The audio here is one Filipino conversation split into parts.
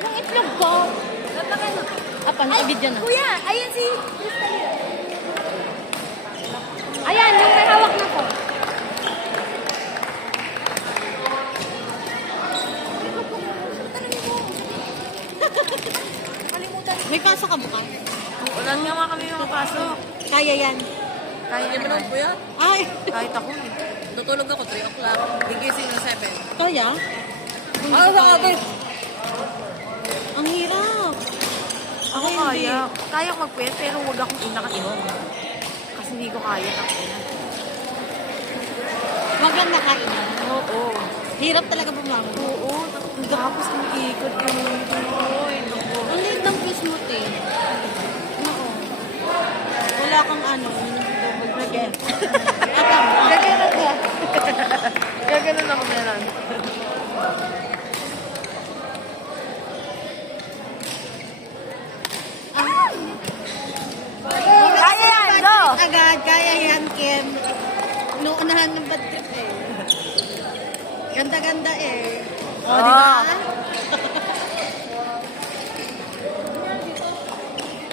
Yung itlog ko. Apa, nakabidyo na. Kuya, ayan si Cristalina. Ayan, yung may hawak na ko. May pasok ka ba ka? Wala nga mga kami makapasok. Kaya yan. Kaya naman po yan. Ay, Kahit ako eh. Tutulog ako 3 o'clock. Gigising ng 7. kaya? Sabi. Ang hirap. Ako kaya. Kaya ko magpuyat pero huwag akong inakatihong. Kasi hindi ko kaya takina. Huwag lang nakainan. Oo. Hirap talaga bumangon. Oo. Tapos umiikot yung naku. Ang liit ng kiss mo, te. Oo. Wala kang ano, double again. Gaganon ka. Gaganon ako meron. Kaya yan, go! Agad, kaya yan, Kim. Nuunahan ng bad trip eh. Ganda-ganda eh. O, di ba?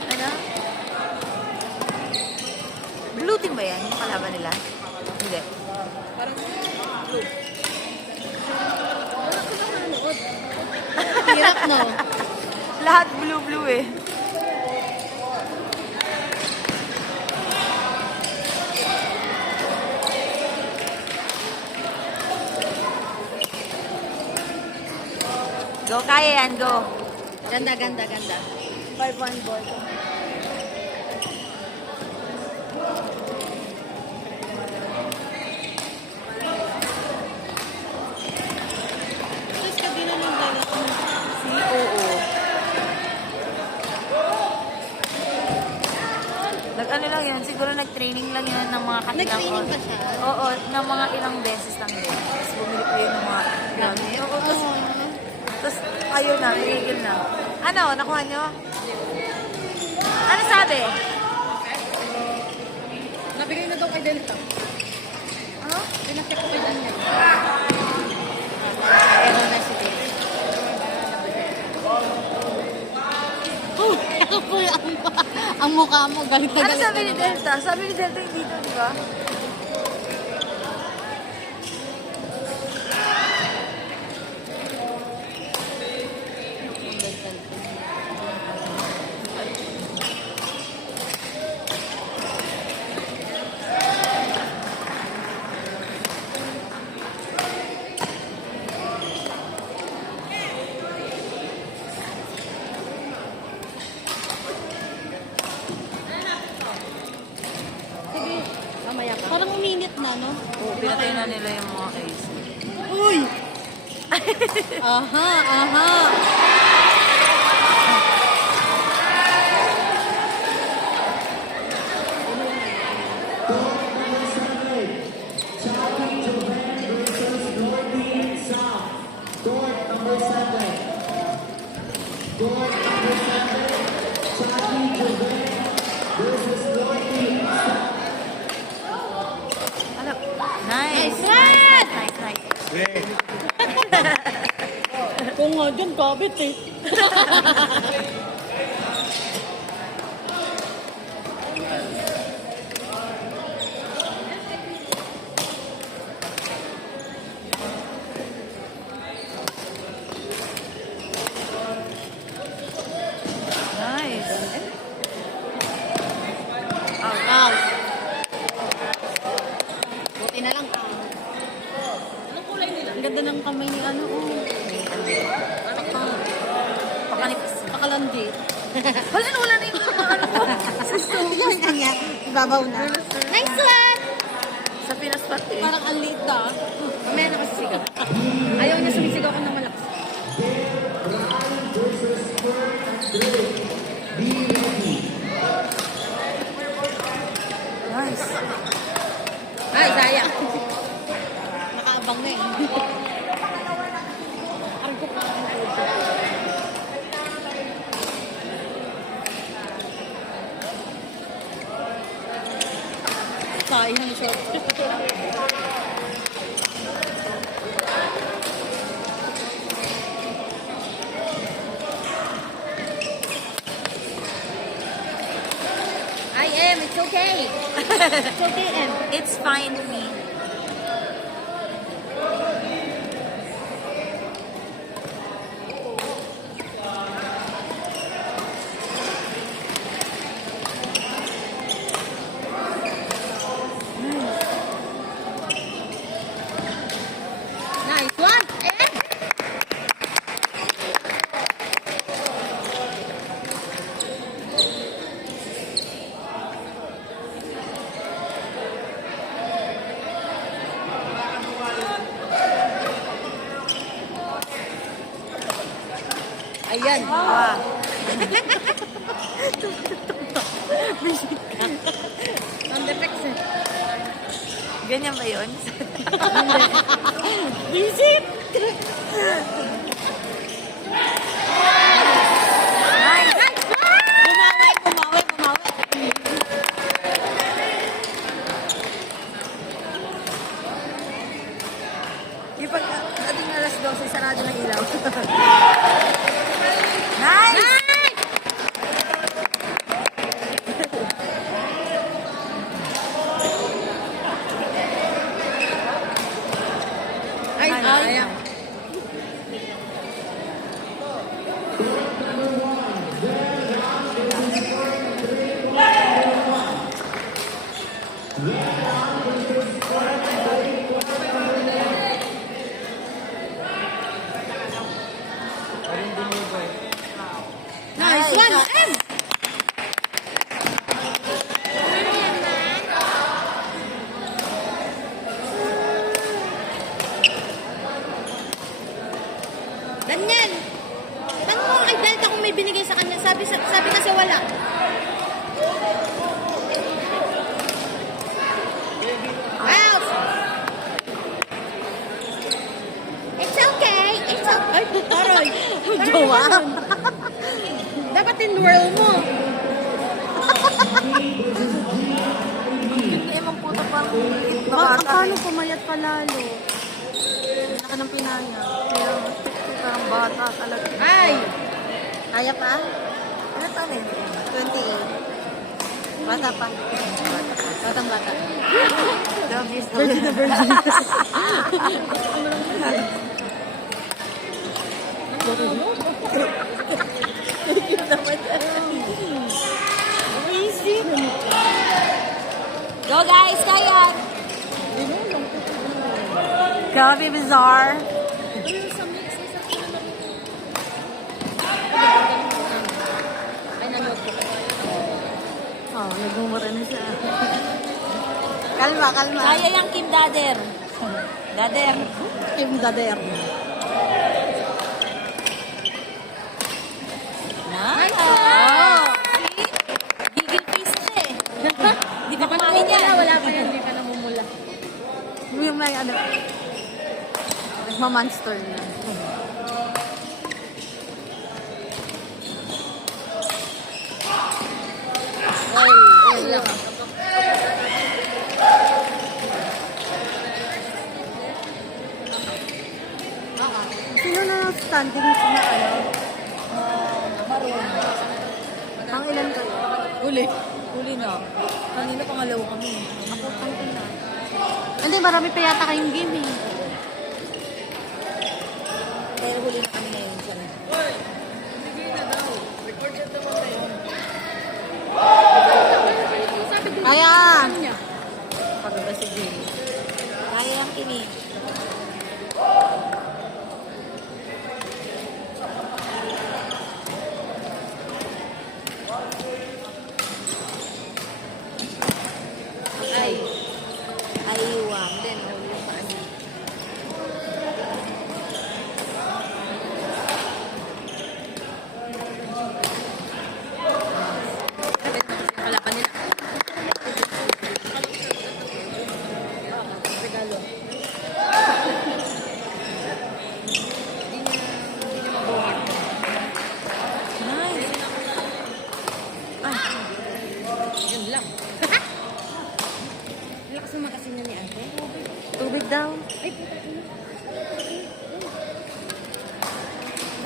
Ano? Blue team ba yan? Yung kalaban nila? Hindi. Hirap, no? Lahat blue eh. Go, kaya yan, go. Ganda, ganda, ganda. 5-1 ball. Tapos ka din naman dala. COO. Nag-ano lang yan, siguro nag-training lang yan ng mga kanilang Nag-training pa siya? Oo, ng mga ilang beses lang din. Tapos bumili pa yun ng mga gamit. Oo, tapos, tapos ayaw na, tinigil na. Ano, nakuha nyo? Ano sabi? Nabigay na daw kay Delta. Ano? Pinakita ko kay Daniel. Ewan na si Dave. Oh, ako po ang mukha mo. Galit na Ano galit sabi na ni naman. Delta? Sabi ni Delta yung dito, di ba? Sige, mamaya ka. Parang uminit na, no? Oo, pinatay na nila yung mga AC. Uy! Aha, aha. Ano? Nice. Nice! Nice, nice. Kung nga dyan, kabit eh. Nice. Out. Buti na lang. Anong kulay nila? Ang ganda ng kamay ni ano. Oh. Pakanipis. Pakalandi. Wala na, wala na yung mga ano ko. Yan, yan. Ibabaw na. Nice one! Sa Pinas Pati. Parang ang liit na. Mamaya na masisigaw. Ayaw niya sumisigaw ko ng malakas. Nice. Ay, sayang. Nakaabang na eh. Argo pa. Sayang short. I am. It's okay. It's okay, Em. It's fine with me. Nice one, Em. Ayan. Wow. On the pecs eh. Ganyan ba yun? Visit! Nice! Bumawi, bumawi, bumawi. Yung pag ating alas 12, sarado ng ilaw. Nice! Ay, Ano, ay. ayan. Nice one, Em. Ganyan. Tanong mo kay Delta kung may binigay sa kanya. Sabi kasi wala. Out! It's okay. It's okay. Ay, taroy. Jowa. Dapat in-whirl mo. Cute na yung puto pang liit na Ang bata. paano pumayat pa lalo? Naka ng pinaya. Kaya, parang bata talaga. Ay! Kaya pa? Ano taon eh? 28. Bata pa. Batang bata. Virgin Virgin na virgin. Easy. Go guys, kaya! Grabe, bizarre. Ay, nanood ko. Oh, nagmumura na siya. Kalma, kalma. Kaya yung Kim Dader. Dader. Kim Dader. Nice. Oh. Gigil face na eh. Di pa kumain yan. Wala pa yan. Di pa namumula. Yung may ano. Nagmamonster na. Ay, lang. Sino na ang standing sa mga ano? Ang ilan kayo? Uli. Huli na. Kanina pangalawa kami. Ako tangin na. Hindi, marami pa yata kayong game eh. Pero huli na kami ngayon siya. Kaya. Pagaba si Jimmy. Kaya ang kini. Ay. Aywan din. Huli pa niya. Wala pa nila. Regalo.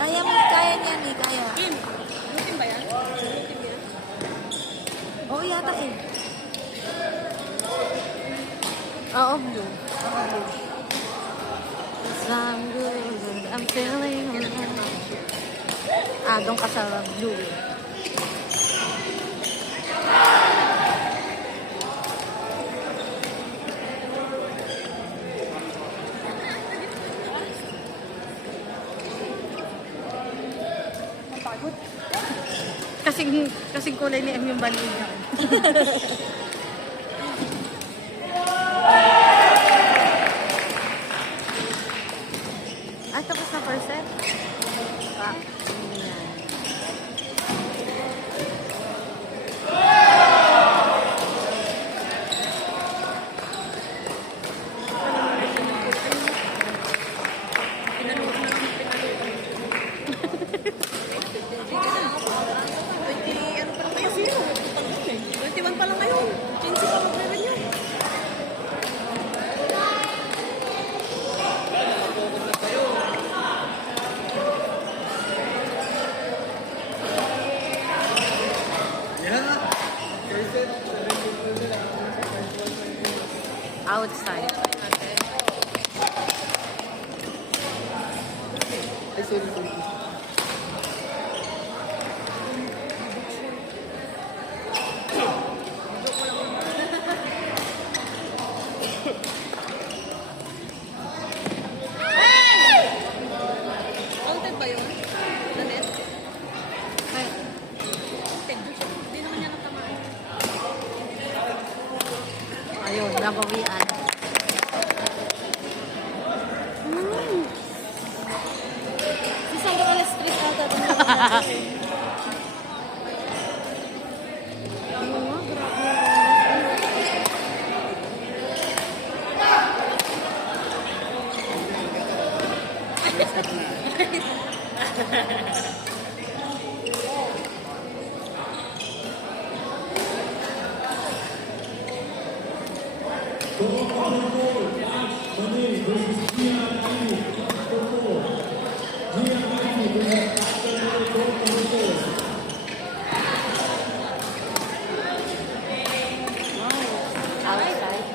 Kaya mo, kaya niyan eh, kaya. Kim, lutin ba yan? Lutin yan? Oo, yata eh. Oo, blue. Oo, blue. I'm good, I'm feeling alive. Doon ka sa blue. Kasing kulay ni M yung balina. Tapos na percent? Yan. Ano pa lang kayo? 21 pa lang kayo. 15 pa mag-level yun. Outside. Counted ba yun? Na net? Ay. Hindi naman niya natamaan. Ayun, nabawian. Isang ka pala stress ata doon. Ano nga, grabe. Outside.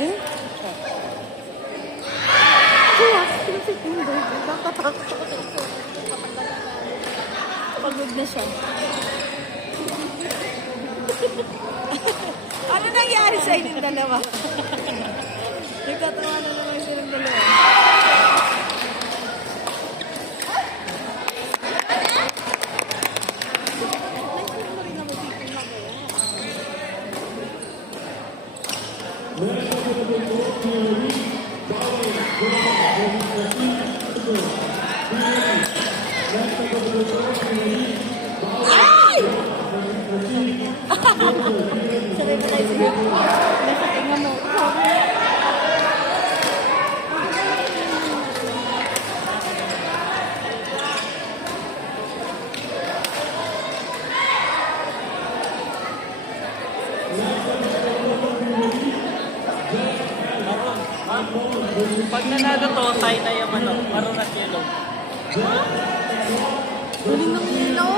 Eh? Pagod na siya. Ano nangyari sa inyong dalawa? Nagtatawa na naman silang dalawa. Sabi mo tayo siya. Nasa tinga mo. Pag nanalo to, tayo tayo ano, maroon at yellow. Galing ng ilaw.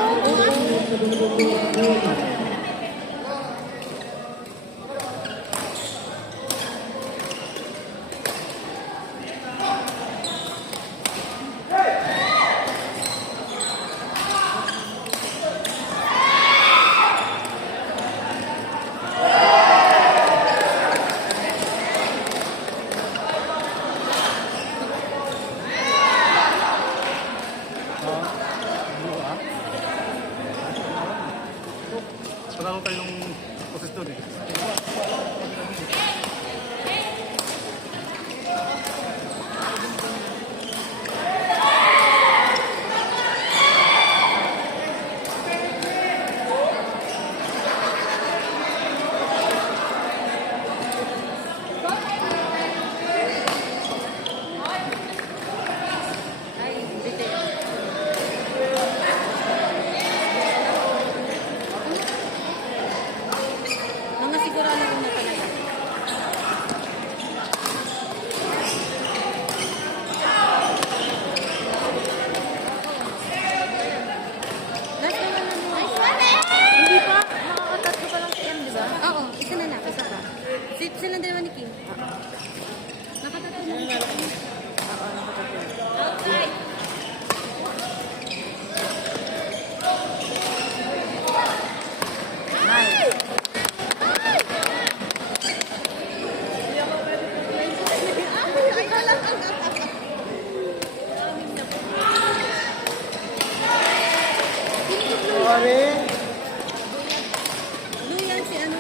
Silang dalawa ni Kim. Nakatatlo na. Oo, nakatapos. Outside. Nice. Ay, wala kang Sorry. Luyan si ano.